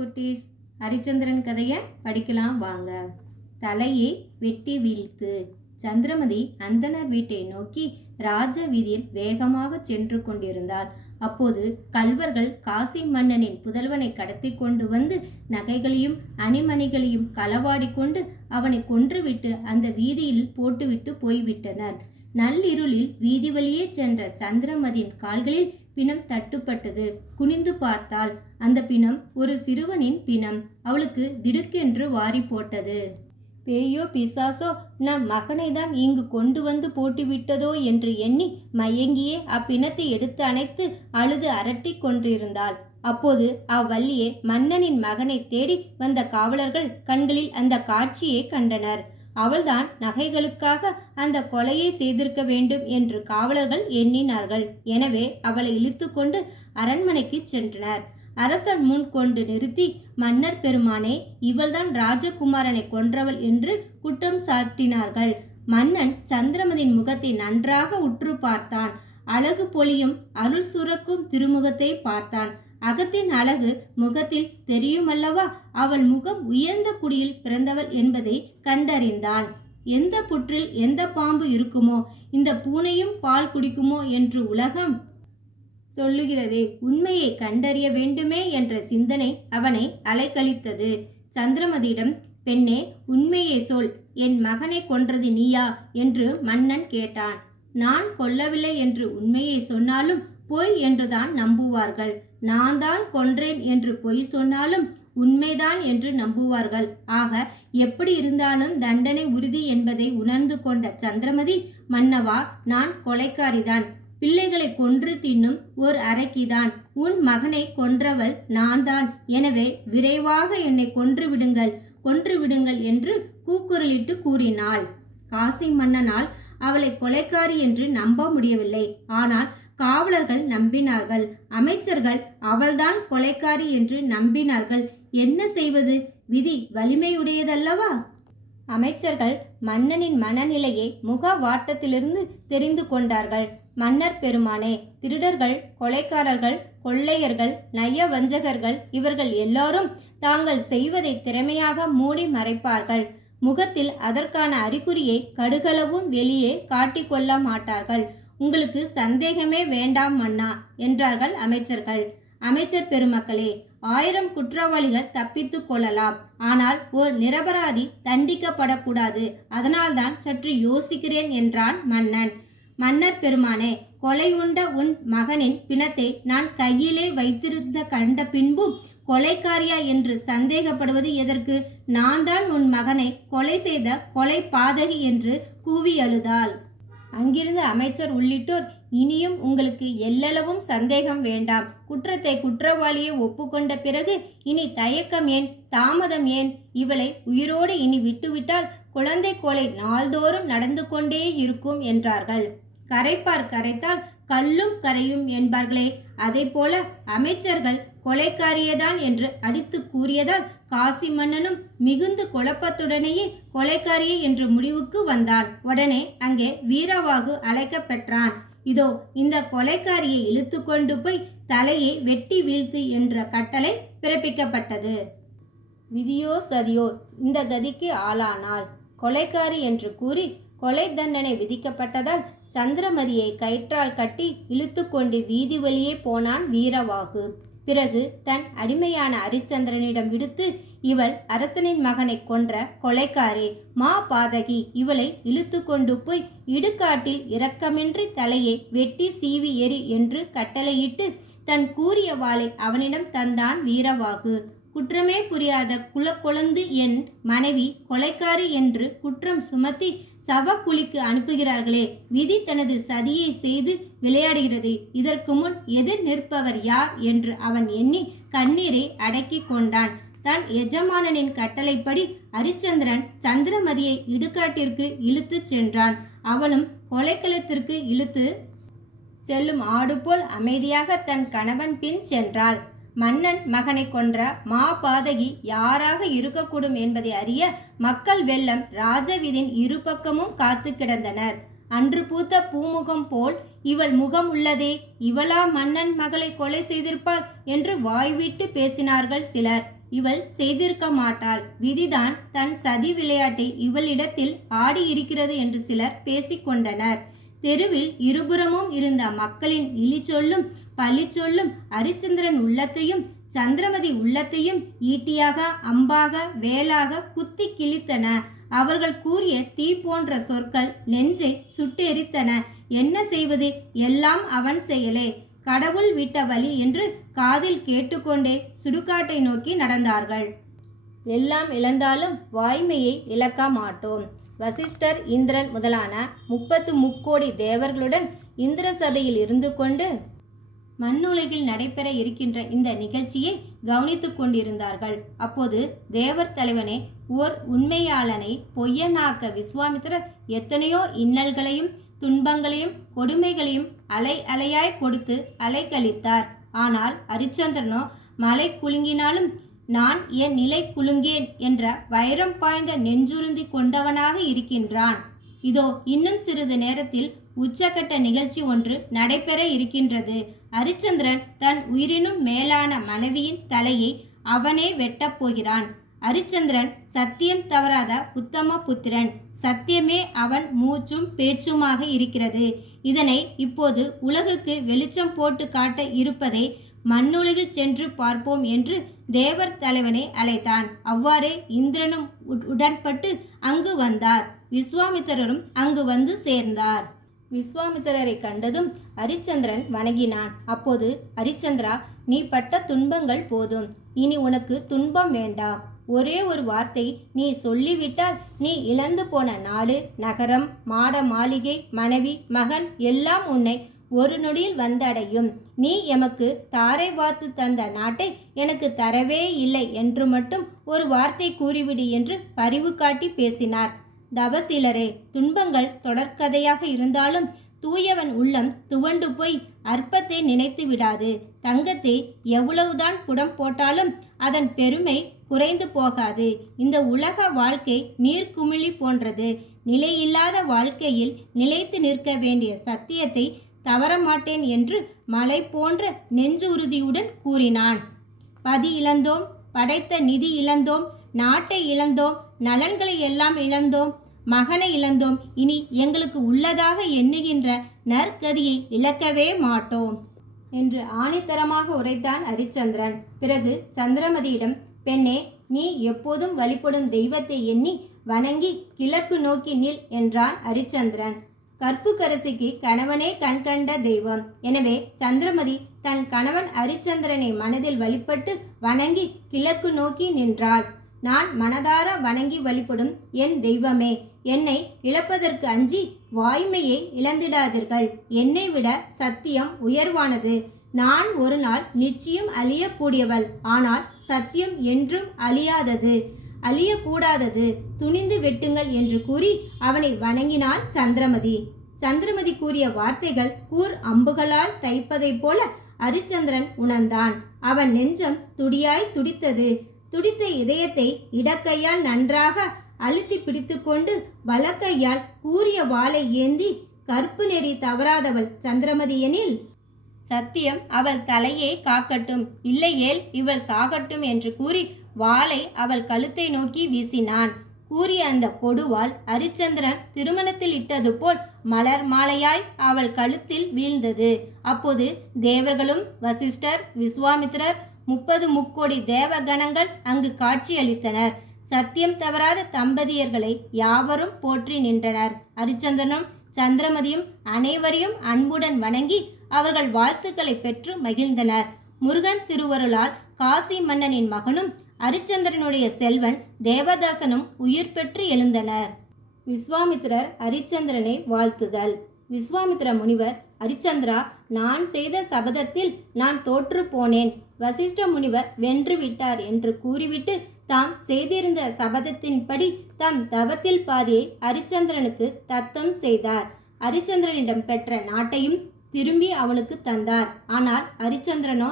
குட்டீஸ், ஹரிச்சந்திரன் கதையை படிக்கலாம் வாங்க. தலையை வெட்டி வீழ்த்து. சந்திரமதி அந்தனர் வீட்டை நோக்கி ராஜ வீதியில் வேகமாக சென்று கொண்டிருந்தாள். அப்போது கள்வர்கள் காசி மன்னனின் புதல்வனை கடத்தி கொண்டு வந்து நகைகளையும் அணிமணிகளையும் களவாடி கொண்டு அவனை கொன்றுவிட்டு அந்த வீதியில் போட்டுவிட்டு போய்விட்டனர். நள்ளிருளில் வீதி வழியே சென்ற சந்திரமதியின் கால்களில் பிணம் தட்டுப்பட்டது. குனிந்து பார்த்தாள். அந்த பிணம் ஒரு சிறுவனின் பிணம். அவளுக்கு திடுக்கென்று வாரி போட்டது. பேயோ பிசாசோ நம் மகனை தான் இங்கு கொண்டு வந்து போட்டுவிட்டதோ என்று எண்ணி மயங்கியே அப்பிணத்தை எடுத்து அணைத்து அழுது அரட்டி கொண்டிருந்தாள். அப்போது அவ்வள்ளியே மன்னனின் மகனை தேடி வந்த காவலர்கள் கண்களில் அந்த காட்சியை கண்டனர். அவள்தான் நகைகளுக்காக அந்த கொலையை செய்திருக்க வேண்டும் என்று காவலர்கள் எண்ணினார்கள். எனவே அவளை இழுத்து கொண்டு அரண்மனைக்கு சென்றனர். அரசன் முன் கொண்டு நிறுத்தி, மன்னர் பெருமானே, இவள்தான் ராஜகுமாரனை கொன்றவள் என்று குற்றம் சாட்டினார்கள். மன்னன் சந்திரமதியின் முகத்தை நன்றாக உற்று பார்த்தான். அழகு பொலியும் அருள் சுரக்கும் திருமுகத்தை பார்த்தான். அகத்தின் அழகு முகத்தில் தெரியுமல்லவா? அவள் முகம் உயர்ந்த குடியில் பிறந்தவள் என்பதை கண்டறிந்தான். எந்த புற்றில் எந்த பாம்பு இருக்குமோ, இந்த பூனையும் பால் குடிக்குமோ என்று உலகம் சொல்லுகிறதே. உண்மையை கண்டறிய வேண்டுமே என்ற சிந்தனை அவனை அலைக்கழித்தது. சந்திரமதியிடம், பெண்ணே, உண்மையை சொல், என் மகனை கொன்றது நீயா என்று மன்னன் கேட்டான். நான் கொல்லவில்லை என்று உண்மையை சொன்னாலும் பொய் என்றுதான் நம்புவார்கள். நான் தான் கொன்றேன் என்று பொய் சொன்னாலும் உண்மைதான் என்று நம்புவார்கள். ஆக எப்படி இருந்தாலும் தண்டனை உறுதி என்பதை உணர்ந்து கொண்ட சந்திரமதி, மன்னவா, நான் கொலைக்காரிதான். பிள்ளைகளை கொன்று தின்னும் ஒரு அரக்கிதான். உன் மகனை கொன்றவள் நான் தான். எனவே விரைவாக என்னை கொன்று விடுங்கள் என்று கூக்குரலிட்டு கூறினாள். காசி மன்னனால் அவளை கொலைக்காரி என்று நம்ப முடியவில்லை. ஆனால் காவலர்கள் நம்பினார்கள். அமைச்சர்கள் அவள்தான் கொலைக்காரி என்று நம்பினார்கள். என்ன செய்வது? விதி வலிமையுடையதல்லவா? அமைச்சர்கள் மன்னனின் மனநிலையை முக வாட்டத்திலிருந்து தெரிந்து கொண்டார்கள். மன்னர் பெருமானே, திருடர்கள், கொலைக்காரர்கள், கொள்ளையர்கள், நயவஞ்சகர்கள் இவர்கள் எல்லாரும் தாங்கள் செய்வதை திறமையாக மூடி மறைப்பார்கள். முகத்தில் அதற்கான அறிகுறியை கடுகளவும் வெளியே காட்டிக்கொள்ள மாட்டார்கள். உங்களுக்கு சந்தேகமே வேண்டாம் மன்னா என்றார்கள் அமைச்சர்கள். அமைச்சர் பெருமக்களே, 1000 குற்றவாளிகள் தப்பித்து கொள்ளலாம். ஆனால் ஓர் நிரபராதி தண்டிக்கப்படக்கூடாது. அதனால்தான் சற்று யோசிக்கிறேன் என்றான் மன்னன். மன்னர் பெருமானே, கொலை உண்ட உன் மகனின் பிணத்தை நான் கையிலே வைத்திருந்த கண்ட பின்பும் கொலைக்காரியா என்று சந்தேகப்படுவது எதற்கு? நான் தான் உன் மகனை கொலை செய்த கொலை பாதகி என்று கூவி அழுதாள். அங்கிருந்த அமைச்சர் உள்ளிட்டோர், இனியும் உங்களுக்கு எல்லளவும் சந்தேகம் வேண்டாம். குற்றத்தை குற்றவாளியை ஒப்புக்கொண்ட பிறகு இனி தயக்கம் ஏன், தாமதம் ஏன்? இவளை உயிரோடு இனி விட்டுவிட்டால் குழந்தை கொலை நாள்தோறும் நடந்து கொண்டே இருக்கும் என்றார்கள். கரைப்பார் கரைத்தால் கல்லும் கரையும் என்பார்களே, அதை போல அமைச்சர்கள் கொலைக்காரியதான் என்று அடித்து கூறியதால் காசி மன்னனும் மிகுந்த குழப்பத்துடனேயே கொலைக்காரியை என்ற முடிவுக்கு வந்தான். உடனே அங்கே வீரவாகு அழைக்க பெற்றான். இதோ இந்த கொலைக்காரியை இழுத்து கொண்டு போய் தலையை வெட்டி வீழ்த்து என்ற கட்டளை பிறப்பிக்கப்பட்டது. விதியோ சதியோ இந்த கதிக்கு ஆளானாள். கொலைக்காரி என்று கூறி கொலை தண்டனை விதிக்கப்பட்டதால் சந்திரமதியை கயிற்றால் கட்டி இழுத்து கொண்டு வீதி வழியே போனான் வீரவாகு. பிறகு தன் அடிமையான ஹரிச்சந்திரனிடம் விடுத்து, இவள் அரசனின் மகனை கொன்ற கொலைக்காரி, மா பாதகி. இவளை இழுத்து கொண்டு போய் இடுகாட்டில் இரக்கமின்றி தலையை வெட்டி சீவி எறி என்று கட்டளையிட்டு தன் கூறிய வாளை அவனிடம் தந்தான் வீரவாகு. குற்றமே புரியாத குலக்கொழுந்து என் மனைவி கொலைக்காரி என்று குற்றம் சுமத்தி சவக்குழிக்கு அனுப்புகிறார்களே. விதி தனது சதியை செய்து விளையாடுகிறது. இதற்கு முன் எதிர் நிற்பவர் யார் என்று அவன் எண்ணி கண்ணீரை அடக்கி கொண்டான். தன் எஜமானனின் கட்டளைப்படி ஹரிச்சந்திரன் சந்திரமதியை இடுகாட்டிற்கு இழுத்து சென்றான். அவளும் கொலைக்களத்திற்கு இழுத்து செல்லும் ஆடு போல் அமைதியாக தன் கணவன் பின் சென்றாள். மன்னன் மகனை கொன்ற மா பாதகி யாராக இருக்கக்கூடும் என்பதை அறிய மக்கள் வெள்ளம் ராஜவீதியின் இரு பக்கமும் காத்து கிடந்தனர். அன்று பூத்த பூமுகம் போல் இவள் முகம் உள்ளதே, இவளா மன்னன் மகளை கொலை செய்திருப்பாள் என்று வாய்விட்டு பேசினார்கள் சிலர். இவள் செய்திருக்க மாட்டாள். விதிதான் தன் சதி விளையாட்டை இவளிடத்தில் ஆடியிருக்கிறது என்று சிலர் பேசிக்கொண்டனர். தெருவில் இருபுறமும் இருந்த மக்களின் இழிச்சொல்லும் பழி சொல்லும் அரிச்சந்திரன் உள்ளத்தையும் சந்திரமதி உள்ளத்தையும் ஈட்டியாக அம்பாக வேலாக குத்தி கிழித்தன. அவர்கள் கூறிய தீ போன்ற சொற்கள் நெஞ்சை சுட்டெரித்தன. என்ன செய்வது? எல்லாம் அவன் செயலே, கடவுள் விட்ட வழி என்று காதில் கேட்டுக்கொண்டே சுடுகாட்டை நோக்கி நடந்தார்கள். எல்லாம் இழந்தாலும் வாய்மையை இழக்க மாட்டோம். வசிஷ்டர், இந்திரன் முதலான 33 தேவர்களுடன் இந்திர சபையில் இருந்து கொண்டு மண்ணுலகில் நடைபெற இருக்கின்ற இந்த நிகழ்ச்சியை கவனித்துக் கொண்டிருந்தார்கள். அப்போது தேவர் தலைவனே, ஓர் உண்மையாளனை பொய்யனாக்க விஸ்வாமித்திரர் எத்தனையோ இன்னல்களையும் துன்பங்களையும் கொடுமைகளையும் அலை அலையாய் கொடுத்து அலைக்கழித்தார். ஆனால் அரிச்சந்திரனோ மலை குலுங்கினாலும் நான் என் நிலை குலுங்கேன் என்ற வைரம் பாய்ந்த நெஞ்சுருந்தி கொண்டவனாக இருக்கின்றான். இதோ இன்னும் சிறிது நேரத்தில் உச்சகட்ட நிகழ்ச்சி ஒன்று நடைபெற இருக்கின்றது. அரிச்சந்திரன் தன் உயிரினும் மேலான மனைவியின் தலையை அவனே வெட்டப் போகிறான். அரிச்சந்திரன் சத்தியம் தவறாத உத்தம புத்திரன். சத்தியமே அவன் மூச்சும் பேச்சுமாக இருக்கிறது. இதனை இப்போது உலகுக்கு வெளிச்சம் போட்டு காட்ட இருப்பதை மண்ணுலகில் சென்று பார்ப்போம் என்று தேவர் தலைவனை அழைத்தான். அவ்வாறே இந்திரனும் உடன்பட்டு அங்கு வந்தார். விஸ்வாமித்திரரும் அங்கு வந்து சேர்ந்தார். விஸ்வாமித்திரரை கண்டதும் அரிச்சந்திரன் வணங்கினான். அப்போது, அரிச்சந்திரா, நீ பட்ட துன்பங்கள் போதும், இனி உனக்கு துன்பம் வேண்டாம். ஒரே ஒரு வார்த்தை நீ சொல்லிவிட்டால் நீ இழந்து போன நாடு, நகரம், மாட மாளிகை, மனைவி, மகன் எல்லாம் உன்னை ஒரு நொடியில் வந்தடையும். நீ எமக்கு தாரை வாத்து தந்த நாட்டை எனக்கு தரவே இல்லை என்று மட்டும் ஒரு வார்த்தை கூறிவிடு என்று பரிவு காட்டி பேசினார். தவசீலரே, துன்பங்கள் தொடர்கதையாக இருந்தாலும் தூயவன் உள்ளம் துவண்டு போய் அற்பத்தை நினைத்து விடாது. தங்கத்தை எவ்வளவுதான் புடம் போட்டாலும் அதன் பெருமை குறைந்து போகாது. இந்த உலக வாழ்க்கை நீர்க்குமிழி போன்றது. நிலையில்லாத வாழ்க்கையில் நிலைத்து நிற்க வேண்டிய சத்தியத்தை தவறமாட்டேன் என்று மலை போன்ற நெஞ்சு உறுதியுடன் கூறினான். பதி இழந்தோம், படைத்த நிதி இழந்தோம், நாட்டை இழந்தோம், நலன்களை எல்லாம் இழந்தோம், மகனை இழந்தோம். இனி எங்களுக்கு உள்ளதாக எண்ணுகின்ற நற்கதியை இழக்கவே மாட்டோம் என்று ஆணித்தரமாக உரைத்தான் அரிச்சந்திரன். பிறகு சந்திரமதியிடம், பெண்ணே, நீ எப்போதும் வழிபடும் தெய்வத்தை எண்ணி வணங்கி கிழக்கு நோக்கி நில் என்றான் அரிச்சந்திரன். கற்புக்கரசிக்கு கணவனே கண்கண்ட தெய்வம். எனவே சந்திரமதி தன் கணவன் அரிச்சந்திரனை மனதில் வழிபட்டு வணங்கி கிழக்கு நோக்கி நின்றாள். நான் மனதார வணங்கி வழிபடும் என் தெய்வமே, என்னை இழப்பதற்கு அஞ்சி வாய்மையை இழந்திடாதீர்கள். என்னை விட சத்தியம் உயர்வானது. நான் ஒரு நாள் நிச்சயம் அழியக்கூடியவள். ஆனால் சத்தியம் என்றும் அழியாதது, அழியக்கூடாதது. துணிந்து வெட்டுங்கள் என்று கூறி அவனை வணங்கினாள் சந்திரமதி. சந்திரமதி கூறிய வார்த்தைகள் கூர் அம்புகளால் தைப்பதைப் போல அரிச்சந்திரன் உணர்ந்தான். அவன் நெஞ்சம் துடியாய் துடித்தது. துடித்த இதயத்தை இடக்கையால் நன்றாக அழுத்தி பிடித்து கொண்டு வலக்கையால் கூறிய வாளை ஏந்தி, கற்பு நெறி தவறாதவள் சந்திரமதி எனில் சத்தியம் அவள் தலையை காக்கட்டும், இல்லையேல் இவள் சாகட்டும் என்று கூறி வாளை அவள் கழுத்தை நோக்கி வீசினான். கூறிய அந்த கொடுவாள் அரிச்சந்திரன் திருமணத்தில் இட்டது போல் மலர் மாலையாய் அவள் கழுத்தில் வீழ்ந்தது. அப்போது தேவர்களும் வசிஷ்டர், விஸ்வாமித்திரர், 30 தேவகணங்கள் அங்கு காட்சியளித்தனர். சத்தியம் தவறாத தம்பதியர்களை யாவரும் போற்றி நின்றனர். அரிச்சந்திரனும் சந்திரமதியும் அனைவரையும் அன்புடன் வணங்கி அவர்கள் வாழ்த்துக்களை பெற்று மகிழ்ந்தனர். முருகன் திருவருளால் காசி மன்னனின் மகனும் அரிச்சந்திரனுடைய செல்வன் தேவதாசனும் உயிர் பெற்று எழுந்தனர். விஸ்வாமித்திரர் அரிச்சந்திரனை வாழ்த்துதல். விஸ்வாமித்திர முனிவர், அரிச்சந்திரா, நான் செய்த சபதத்தில் நான் தோற்று போனேன். வசிஷ்ட முனிவர் வென்று விட்டார் என்று கூறிவிட்டு தாம் செய்திருந்த சபதத்தின்படி தம் தவத்தில் பாதியை அரிச்சந்திரனுக்கு தத்தம் செய்தார். அரிச்சந்திரனிடம் பெற்ற நாட்டையும் திரும்பி அவனுக்கு தந்தார். ஆனால் அரிச்சந்திரனோ,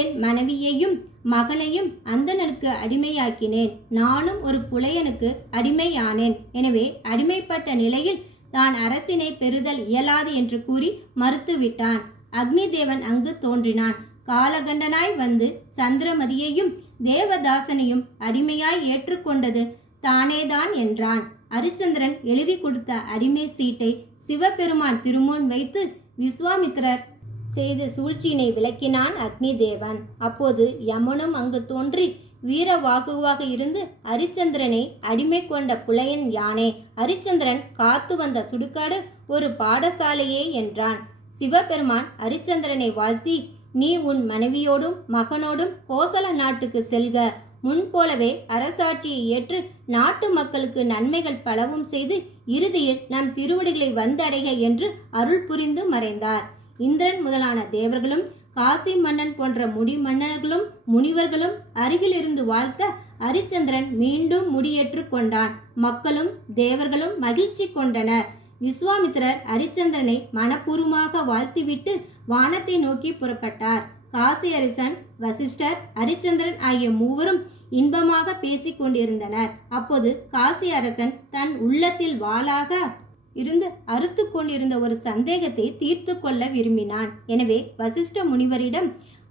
என் மனைவியையும் மகனையும் அந்தணனுக்கு அடிமையாக்கினேன். நானும் ஒரு புலையனுக்கு அடிமையானேன். எனவே அடிமைப்பட்ட நிலையில் தான் அரசினை பெறுதல் இயலாது என்று கூறி மறுத்துவிட்டான். அக்னி தேவன் அங்கு தோன்றினான். காலகண்டனாய் வந்து சந்திரமதியையும் தேவதாசனையும் அடிமையாய் ஏற்றுக்கொண்டது தானேதான் என்றான். அரிச்சந்திரன் எழுதி கொடுத்த அடிமை சீட்டை சிவபெருமான் திருமுன் வைத்து விஸ்வாமித்திரர் செய்த சூழ்ச்சியினை விளக்கினான் அக்னி தேவன். அப்போது யமனும் அங்கு தோன்றி வீரவாகுவாக இருந்து அரிச்சந்திரனை அடிமை கொண்ட புலையன் யானே. அரிச்சந்திரன் காத்து வந்த சுடுகாடு ஒரு பாடசாலையே என்றான். சிவபெருமான் அரிச்சந்திரனை வாழ்த்தி, நீ உன் மனைவியோடும் மகனோடும் கோசல நாட்டுக்கு செல்க. முன்போலவே அரசாட்சியை ஏற்று நாட்டு மக்களுக்கு நன்மைகள் பலவும் செய்து இறுதியில் நம் திருவடிகளை வந்தடைக என்று அருள் புரிந்து மறைந்தார். இந்திரன் முதலான தேவர்களும் காசி மன்னன் போன்ற முடிமன்னர்களும் முனிவர்களும் அருகிலிருந்து வாழ்த்த அரிச்சந்திரன் மீண்டும் முடியேற்று கொண்டான். மக்களும் தேவர்களும் மகிழ்ச்சி கொண்டனர். விஸ்வாமித்திரர் அரிச்சந்திரனை மனப்பூர்வமாக வாழ்த்திவிட்டு வானத்தை நோக்கி புறப்பட்டார். காசி அரசன், வசிஷ்டர், அரிச்சந்திரன் ஆகிய மூவரும் இன்பமாக பேசிக் கொண்டிருந்தனர். அப்போது காசி அரசன் தன் உள்ளத்தில் வாளாக இருந்து அறுத்து கொண்டிருந்த ஒரு சந்தேகத்தை தீர்த்து கொள்ள விரும்பினான். எனவே வசிஷ்ட முனிவரிடம்,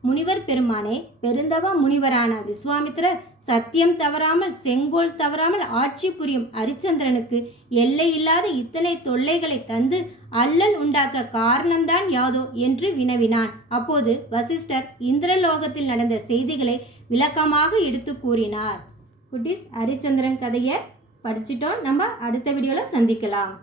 முனிவர் பெருமானே, பெருந்தவ முனிவரான விஸ்வாமித்திரர் சத்தியம் தவறாமல் செங்கோல் தவறாமல் ஆட்சி புரியும் அரிச்சந்திரனுக்கு எல்லை இல்லாத இத்தனை தொல்லைகளை தந்து அல்லல் உண்டாக்க காரணம்தான் யாதோ என்று வினவினான். அப்போது வசிஷ்டர் இந்திரலோகத்தில் நடந்த செய்திகளை விளக்கமாக எடுத்து கூறினார். குட்டீஸ், அரிச்சந்திரன் கதையை படிச்சிட்டோம். நம்ம அடுத்த வீடியோவில் சந்திக்கலாம்.